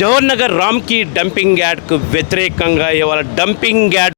జవహర్ నగర్ రామ్కి డంపింగ్ యార్డ్కు వ్యతిరేకంగా ఇవాళ డంపింగ్ యార్డ్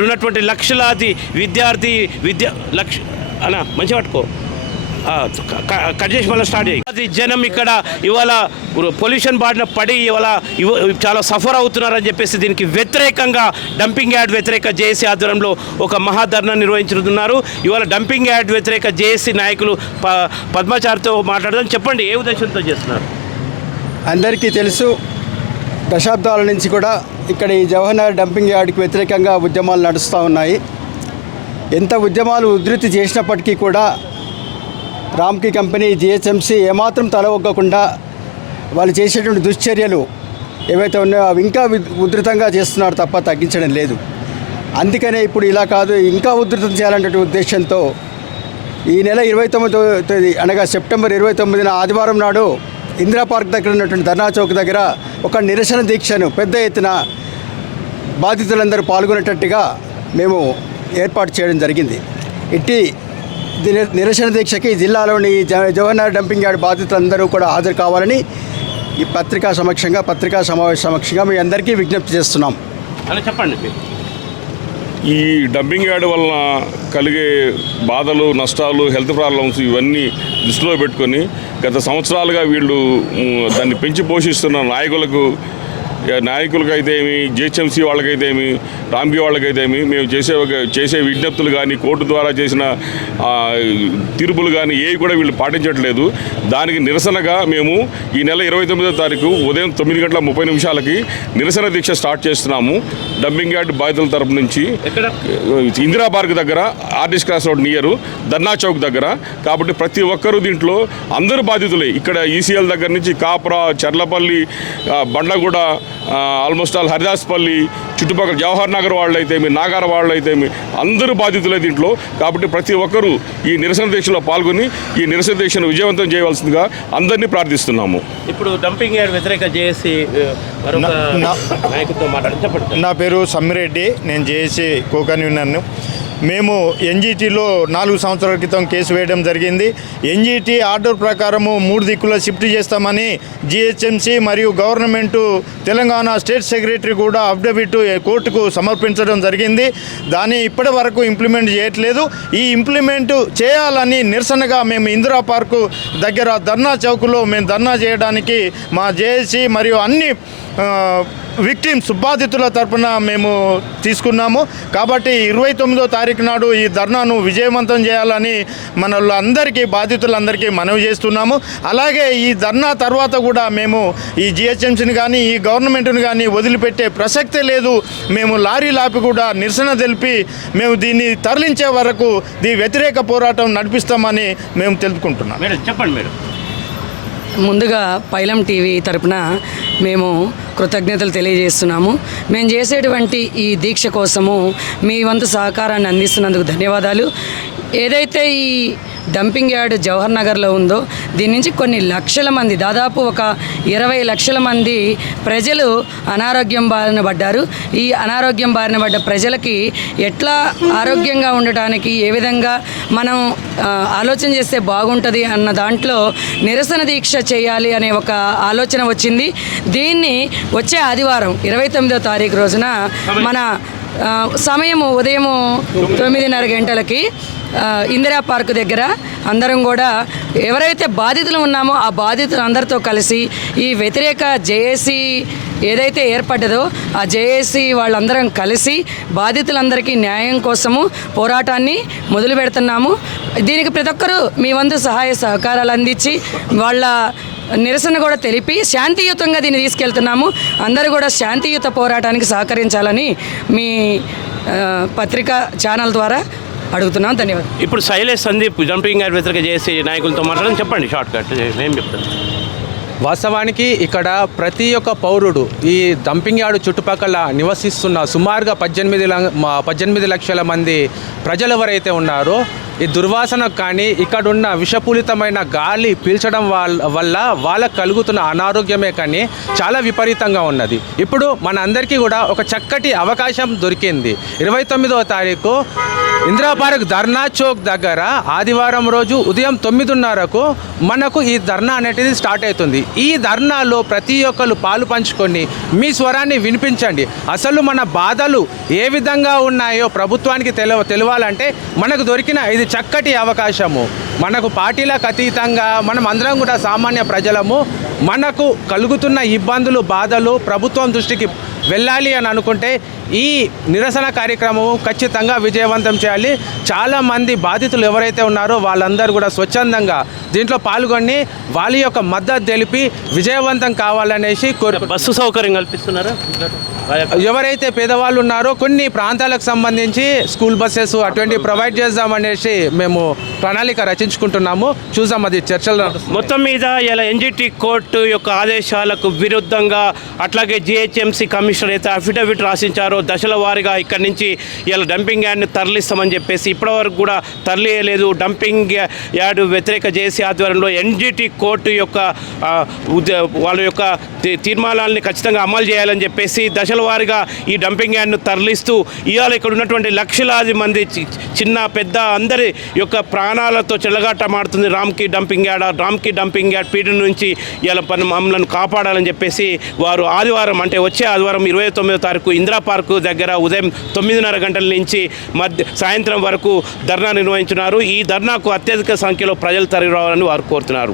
ఉన్నటువంటి లక్షలాది అన్న మంచి పట్టుకో కట్ చేసి మళ్ళీ స్టార్ట్ చేయి. అది జనం ఇక్కడ ఇవాళ పొల్యూషన్ బారిన పడి ఇవాళ చాలా సఫర్ అవుతున్నారని చెప్పేసి దీనికి వ్యతిరేకంగా డంపింగ్ యార్డ్ వ్యతిరేక జేఏసీ ఆధ్వర్యంలో ఒక మహాధర్నా నిర్వహించుతున్నారు. ఇవాళ డంపింగ్ యార్డ్ వ్యతిరేక జేఏసీ నాయకులు పద్మాచారితో మాట్లాడదాం. చెప్పండి, ఏ ఉద్దేశంతో చేస్తున్నారు? అందరికీ తెలుసు, దశాబ్దాల నుంచి కూడా ఇక్కడ ఈ జవహర్ నగర్ డంపింగ్ యార్డ్కి వ్యతిరేకంగా ఉద్యమాలు నడుస్తూ ఉన్నాయి. ఎంత ఉద్యమాలు ఉధృతి చేసినప్పటికీ కూడా రామ్కి కంపెనీ జిహెచ్ఎంసీ ఏమాత్రం తల ఒగ్గకుండా వాళ్ళు చేసేటువంటి దుశ్చర్యలు ఏవైతే ఉన్నాయో అవి ఇంకా ఉధృతంగా చేస్తున్నారు తప్ప తగ్గించడం లేదు. అందుకనే ఇప్పుడు ఇలా కాదు, ఇంకా ఉధృతం చేయాలనే ఉద్దేశంతో ఈ నెల 29వ తేదీ అనగా సెప్టెంబర్ 29న ఆదివారం నాడు ఇందిరా పార్క్ దగ్గర ఉన్నటువంటి ధర్నా చౌక్ దగ్గర ఒక నిరసన దీక్షను పెద్ద ఎత్తున బాధితులందరూ పాల్గొనేటట్టుగా మేము ఏర్పాటు చేయడం జరిగింది. ఇట్టి నిరసన దీక్షకి జిల్లాలోని జవహర్ నగర్ డంపింగ్ యార్డ్ బాధితులందరూ కూడా హాజరు కావాలని ఈ పత్రికా సమావేశ సమక్షంగా మీ అందరికీ విజ్ఞప్తి చేస్తున్నాం. అలా చెప్పండి. ఈ డంపింగ్ యార్డ్ వలన కలిగే బాధలు, నష్టాలు, హెల్త్ ప్రాబ్లమ్స్ ఇవన్నీ దృష్టిలో పెట్టుకొని గత సంవత్సరాలుగా వీళ్ళు దాన్ని పెంచి పోషిస్తున్న నాయకులకైతే ఏమి, జిహెచ్ఎంసీ వాళ్ళకైతే ఏమి, రామ్కి వాళ్ళకైతే ఏమి మేము చేసే విజ్ఞప్తులు కానీ, కోర్టు ద్వారా చేసిన తీర్పులు కానీ ఏవి కూడా వీళ్ళు పాటించట్లేదు. దానికి నిరసనగా మేము ఈ నెల 29వ తారీఖు ఉదయం 9:30 నిరసన దీక్ష స్టార్ట్ చేస్తున్నాము. డంపింగ్ యార్డ్ బాధితుల తరపు నుంచి ఇందిరా పార్క్ దగ్గర, ఆర్టీసీ క్రాస్ రోడ్ నియరు ధర్నా చౌక్ దగ్గర. కాబట్టి ప్రతి ఒక్కరూ దీంట్లో అందరూ బాధితులే. ఇక్కడ ఈసీఎల్ దగ్గర నుంచి కాపురా, చర్లపల్లి, బండ్లగూడ, ఆల్మోస్ట్ ఆల్ హరిదాస్పల్లి, చుట్టుపక్కల జవహర్ నగర్ వాళ్ళైతేమి, నాగార వాళ్ళైతేమి అందరూ బాధితులే దీంట్లో. కాబట్టి ప్రతి ఒక్కరూ ఈ నిరసన దీక్షలో పాల్గొని ఈ నిరసన దీక్షను విజయవంతం చేయవలసిందిగా అందరినీ ప్రార్థిస్తున్నాము. ఇప్పుడు డంపింగ్ యార్డ్ వ్యతిరేక జేఏసీ నాయకులతో మాట్లాడి చెప్పండి. నా పేరు సమ్మిరెడ్డి, నేను జేఏసీ కో కన్వీనర్ను. మేము ఎన్జీటీలో 4 సంవత్సరాల క్రితం కేసు వేయడం జరిగింది. ఎన్జీటీ ఆర్డర్ ప్రకారము 3 దిక్కుల షిఫ్ట్ చేస్తామని జిహెచ్ఎంసీ మరియు గవర్నమెంటు తెలంగాణ స్టేట్ సెక్రటరీ కూడా అఫిడవిట్ కోర్టుకు సమర్పించడం జరిగింది. దాన్ని ఇప్పటి వరకు ఇంప్లిమెంట్ చేయట్లేదు. ఈ ఇంప్లిమెంట్ చేయాలని నిరసనగా మేము ఇందిరా పార్కు దగ్గర ధర్నా చౌక్లో మేము ధర్నా చేయడానికి మా జేఏసీ మరియు అన్ని విక్టిమ్స్ బాధితుల తరపున మేము తీసుకున్నాము. కాబట్టి 29వ తారీఖు నాడు ఈ ధర్నాను విజయవంతం చేయాలని అందరికీ బాధితులందరికీ మనవి చేస్తున్నాము. అలాగే ఈ ధర్నా తర్వాత కూడా మేము ఈ జిహెచ్ఎంసీని కానీ ఈ గవర్నమెంట్ని కానీ వదిలిపెట్టే ప్రసక్తే లేదు. మేము లారీలాపి కూడా నిరసన తెలిపి మేము దీన్ని తరలించే వరకు దీని వ్యతిరేక పోరాటం నడిపిస్తామని మేము తెలుపుకుంటున్నాం. చెప్పండి మేడం. ముందుగా పైలం టీవీ తరపున మేము కృతజ్ఞతలు తెలియజేస్తున్నాము. మేము చేసేటువంటి ఈ దీక్ష కోసము మీ వంతు సహకారాన్ని అందిస్తున్నందుకు ధన్యవాదాలు. ఏదైతే ఈ డంపింగ్ యార్డ్ జవహర్ నగర్లో ఉందో దీని నుంచి కొన్ని లక్షల మంది, దాదాపు ఒక 20 లక్షల మంది ప్రజలు అనారోగ్యం బారిన పడ్డారు. ఈ అనారోగ్యం బారిన పడ్డ ప్రజలకి ఎట్లా ఆరోగ్యంగా ఉండటానికి ఏ విధంగా మనం ఆలోచన చేస్తే బాగుంటుంది అన్న దాంట్లో నిరసన దీక్ష చేయాలి అనే ఒక ఆలోచన వచ్చింది. దీన్ని వచ్చే ఆదివారం 29వ తారీఖు రోజున మన సమయము ఉదయం 9:30 గంటలకి ఇందిరా పార్క్ దగ్గర అందరం కూడా ఎవరైతే బాధితులు ఉన్నామో ఆ బాధితులందరితో కలిసి ఈ వ్యతిరేక జేఏసీ ఏదైతే ఏర్పడ్డదో ఆ జేఏసీ వాళ్ళందరం కలిసి బాధితులందరికీ న్యాయం కోసము పోరాటాన్ని మొదలు పెడుతున్నాము. దీనికి ప్రతి ఒక్కరూ మీ వంతు సహాయ సహకారాలు అందించి వాళ్ళ నిరసన కూడా తెలిపి శాంతియుతంగా దీన్ని తీసుకెళ్తున్నాము. అందరూ కూడా శాంతియుత పోరాటానికి సహకరించాలని మీ పత్రికా ఛానల్ ద్వారా అడుగుతున్నాం. ధన్యవాదాలు. ఇప్పుడు శైలేష్ సందీప్ డంపింగ్ యార్డ్ వ్యతిరేక చేసి నాయకులతో మాట్లాడని చెప్పండి షార్ట్ కట్ ఏం చెప్తారు. వాస్తవానికి ఇక్కడ ప్రతి ఒక్క పౌరుడు ఈ డంపింగ్ యార్డు చుట్టుపక్కల నివసిస్తున్న సుమారుగా 18 లక్షల మంది ప్రజలు ఎవరైతే ఉన్నారో ఈ దుర్వాసనకు కానీ ఇక్కడున్న విషపూరితమైన గాలి పీల్చడం వల్ల వాళ్ళకు కలుగుతున్న అనారోగ్యమే కానీ చాలా విపరీతంగా ఉన్నది. ఇప్పుడు మన అందరికీ కూడా ఒక చక్కటి అవకాశం దొరికింది. 29వ తారీఖు ఇందిరా పార్క్ ధర్నా చౌక్ దగ్గర ఆదివారం రోజు ఉదయం 9:30కు మనకు ఈ ధర్నా అనేది స్టార్ట్ అవుతుంది. ఈ ధర్నాలో ప్రతి ఒక్కరు పాలు పంచుకొని మీ స్వరాన్ని వినిపించండి. అసలు మన బాధలు ఏ విధంగా ఉన్నాయో ప్రభుత్వానికి తెలవాలంటే మనకు దొరికిన ఇది చక్కటి అవకాశము. మనకు పార్టీలకు అతీతంగా మనం అందరం కూడా సామాన్య ప్రజలము. మనకు కలుగుతున్న ఇబ్బందులు బాధలు ప్రభుత్వం దృష్టికి వెళ్ళాలి అని అనుకుంటే ఈ నిరసన కార్యక్రమం ఖచ్చితంగా విజయవంతం చేయాలి. చాలామంది బాధితులు ఎవరైతే ఉన్నారో వాళ్ళందరూ కూడా స్వచ్ఛందంగా దీంట్లో పాల్గొని వాళ్ళ యొక్క మద్దతు తెలిపి విజయవంతం కావాలనేసి బస్సు సౌకర్యం కల్పిస్తున్నారా? ఎవరైతే పేదవాళ్ళు ఉన్నారో కొన్ని ప్రాంతాలకు సంబంధించి స్కూల్ బస్సెస్ అటువంటి ప్రొవైడ్ చేద్దామనేసి మేము ప్రణాళిక రచించుకుంటున్నాము. చూసాం, అది చర్చలు. మొత్తం మీద ఇలా ఎన్జిటి కోర్టు యొక్క ఆదేశాలకు విరుద్ధంగా అట్లాగే జిహెచ్ఎంసీ కమిషనర్ అయితే అఫిడవిట్ రాసించారో దశల వారీగా ఇక్కడి నుంచి ఇలా డంపింగ్ యార్డ్ని తరలిస్తామని చెప్పేసి ఇప్పటివరకు కూడా తరలియలేదు. డంపింగ్ యార్డ్ వ్యతిరేక జేసీ ఆధ్వర్యంలో ఎన్జిటి కోర్టు యొక్క వాళ్ళ యొక్క తీర్మానాలని ఖచ్చితంగా అమలు చేయాలని చెప్పేసి దశల వారీగా ఈ డంపింగ్ యార్డ్ను తరలిస్తూ ఇవాళ ఇక్కడ ఉన్నటువంటి లక్షలాది మంది చిన్న పెద్ద అందరి యొక్క ప్రాణాలతో చెలగాటమాడుతుంది రామ్కి డంపింగ్ యార్డ్ పీడి నుంచి ఇలా మమ్మల్ని కాపాడాలని చెప్పేసి వారు ఆదివారం అంటే వచ్చే ఆదివారం 29వ తారీఖు ఇందిరా పార్కు దగ్గర ఉదయం 9:30 గంటల నుంచి సాయంత్రం వరకు ధర్నా నిర్వహించున్నారు. ఈ ధర్నాకు అత్యధిక సంఖ్యలో ప్రజలు తరలి రావాలని వారు కోరుతున్నారు.